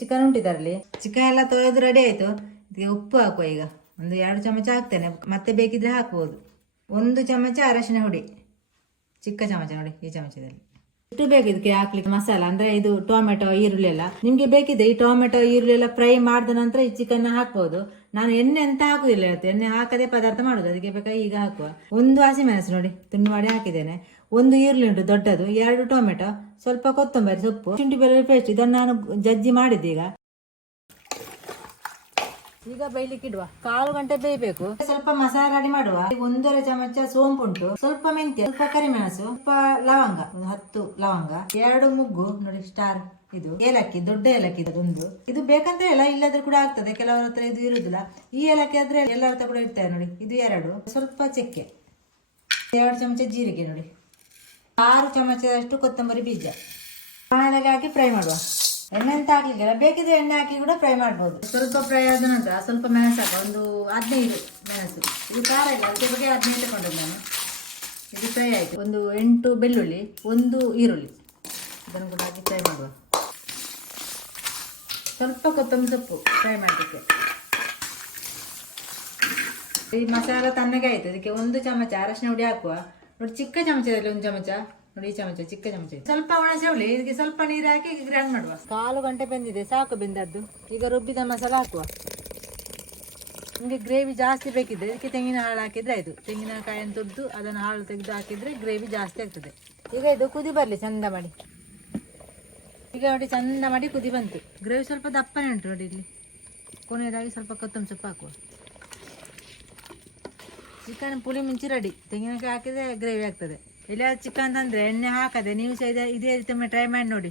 Chicken ಉಂಟಿದಾರಲ್ಲಿ chicken ಎಲ್ಲ ತೊಳೆದು ready ಆಯ್ತು. ಇದಕ್ಕೆ ಉಪ್ಪು ಹಾಕುವ. ಈಗ ಒಂದು 2 ಚಮಚ ಹಾಕ್ತೇನೆ, ಮತ್ತೆ ಬೇಕಿದ್ರೆ ಹಾಕ್ಬೋದು. 1 ಚಮಚ ಅರಶಿನ ಹುಡಿ, ಚಿಕ್ಕ ಚಮಚ ನೋಡಿ ಈ ಚಮಚದಲ್ಲಿ. ಎಷ್ಟು ಬೇಕು ಇದಕ್ಕೆ ಹಾಕ್ಲಿಕ್ಕೆ ಮಸಾಲ ಅಂದ್ರೆ ಇದು ಟೊಮೆಟೊ ಈರುಳ್ಳಿ ಎಲ್ಲ. ನಿಮ್ಗೆ ಬೇಕಿದ್ರೆ ಈ ಟೊಮೆಟೊ ಈರುಳ್ಳಿ ಎಲ್ಲ ಫ್ರೈ ಮಾಡಿದ ನಂತರ ಈ ಚಿಕನ್ ಹಾಕ್ಬೋದು. ನಾನು ಎಣ್ಣೆ ಅಂತ ಹಾಕುದಿಲ್ಲ ಇವತ್ತು, ಎಣ್ಣೆ ಹಾಕದೆ ಪದಾರ್ಥ ಮಾಡುದು. ಅದಕ್ಕೆ ಬೇಕಾಗಿ ಈಗ ಹಾಕುವ. 1 ಹಸಿಮೆಣಸು ನೋಡಿ ತುಂಡು ಮಾಡಿ ಹಾಕಿದ್ದೇನೆ. 1 ಈರುಳ್ಳಿ ಉಂಟು ದೊಡ್ಡದು, 2 ಟೊಮೆಟೊ, ಸ್ವಲ್ಪ ಕೊತ್ತಂಬರಿ ಸೊಪ್ಪು, ಶುಂಠಿ ಬೆಳ್ಳುಳ್ಳಿ ಪೇಸ್ಟ್. ಇದನ್ನು ನಾನು ಜಜ್ಜಿ ಮಾಡಿದ್ದೆ. ಈಗ ಬೇಯಲಿಕ್ಕೆ ಇಡುವ. 1/4 ಗಂಟೆ ಬೇಯಬೇಕು. ಸ್ವಲ್ಪ ಮಸಾಲ ರೆಡಿ ಮಾಡುವ. 1.5 ಚಮಚ ಸೋಂಪು ಉಂಟು, ಸ್ವಲ್ಪ ಮೆಂತ್ಯ, ಸ್ವಲ್ಪ ಕರಿಮೆಣಸು, ಸ್ವಲ್ಪ ಲವಂಗ, 10 ಲವಂಗ, 2 ಮುಗ್ಗು ನೋಡಿ ಸ್ಟಾರ್. ಇದು ಏಲಕ್ಕಿ, ದೊಡ್ಡ ಏಲಕ್ಕಿ ಒಂದು. ಇದು ಬೇಕಂತ ಇಲ್ಲ, ಇಲ್ಲದ್ರೆ ಕೂಡ ಆಗ್ತದೆ. ಕೆಲವರ ಹತ್ರ ಇದು ಇರುದಿಲ್ಲ. ಈ ಏಲಕ್ಕಿ ಆದ್ರೆ ಎಲ್ಲರ ಹತ್ರ ಕೂಡ ಇರ್ತಾರೆ ನೋಡಿ. ಇದು 2, ಸ್ವಲ್ಪ ಚಕ್ಕೆ, 2 ಚಮಚ ಜೀರಿಗೆ ನೋಡಿ, 6 ಚಮಚದಷ್ಟು ಕೊತ್ತಂಬರಿ ಬೀಜ. ಪಾನೆಗೆ ಹಾಕಿ ಫ್ರೈ ಮಾಡುವ. ಎಣ್ಣೆ ಅಂತ ಹಾಕ್ಲಿಕ್ಕಿಲ್ಲ, ಬೇಕಿದ್ರೆ ಎಣ್ಣೆ ಹಾಕಿ ಕೂಡ ಫ್ರೈ ಮಾಡ್ಬೋದು. ಸ್ವಲ್ಪ ಫ್ರೈ ಆದ ನಂತರ ಸ್ವಲ್ಪ ಮೆಣಸು ಹಾಕ, ಒಂದು 15 ಮೆಣಸು. ಇದು ಖಾರ ಇಲ್ಲ, ಅದ್ರ ಬಗ್ಗೆ 15 ತಗೊಂಡಿದ್ದು ನಾನು. ಇದು ಫ್ರೈ ಆಯಿತು. ಒಂದು 8 ಬೆಳ್ಳುಳ್ಳಿ, 1 ಈರುಳ್ಳಿ, ಇದನ್ನು ಕೂಡ ಹಾಕಿ ಫ್ರೈ ಮಾಡುವ. ಸ್ವಲ್ಪ ಕೊತ್ತಂಬರಿ ಸೊಪ್ಪು ಫ್ರೈ ಮಾಡಲಿಕ್ಕೆ. ಈ ಮಸಾಲ ತಣ್ಣಗೆ ಆಯಿತು. ಇದಕ್ಕೆ 1 ಚಮಚ ಅರಶಿನ ಹುಡಿ ಹಾಕುವ. ನೋಡಿ ಚಿಕ್ಕ ಚಮಚದಲ್ಲಿ 1 ಚಮಚ ನೋಡಿ, ಈ ಚಮಚ ಚಿಕ್ಕ ಚಮಚ. ಸ್ವಲ್ಪ ಒಣಸೆ ಹುಳಿ, ಇದಕ್ಕೆ ಸ್ವಲ್ಪ ನೀರು ಹಾಕಿ ಗ್ರೈಂಡ್ ಮಾಡುವ. 1/4 ಗಂಟೆ ಬೆಂದಿದೆ, ಸಾಕು ಬೆಂದದ್ದು. ಈಗ ರುಬ್ಬಿದ ಮಸಾಲ ಹಾಕುವ. ನಿಮಗೆ ಗ್ರೇವಿ ಜಾಸ್ತಿ ಬೇಕಿದ್ರೆ ಇದಕ್ಕೆ ತೆಂಗಿನ ಹಾಳು ಹಾಕಿದ್ರೆ ಆಯ್ತು. ತೆಂಗಿನಕಾಯನ್ನು ತುರಿದು ಅದನ್ನು ಹಾಳು ತೆಗೆದು ಹಾಕಿದ್ರೆ ಗ್ರೇವಿ ಜಾಸ್ತಿ ಆಗ್ತದೆ. ಈಗ ಇದು ಕುದಿ ಬರಲಿ ಚಂದ ಮಾಡಿ. ಈಗ ನೋಡಿ ಚಂದ ಮಾಡಿ ಕುದಿ ಬಂತು. ಗ್ರೇವಿ ಸ್ವಲ್ಪ ದಪ್ಪನೇ ಉಂಟು ನೋಡಿ. ಇಲ್ಲಿ ಕೊನೆಯದಾಗಿ ಸ್ವಲ್ಪ ಕೊತ್ತಂಬರಿ ಸೊಪ್ಪು ಹಾಕುವ. Chicken puli munchi ready. ತೆಂಗಿನಕಾಯಿ ಹಾಕಿದ್ರೆ ಗ್ರೇವಿ ಆಗ್ತದೆ. ಇಲ್ಲ ಚಿಕನ್ ತಂದರೆ ಎಣ್ಣೆ ಹಾಕದೆ ನೀವು ಸಹ ಇದೇ ರೀತಿ ಟ್ರೈ ಮಾಡಿ ನೋಡಿ.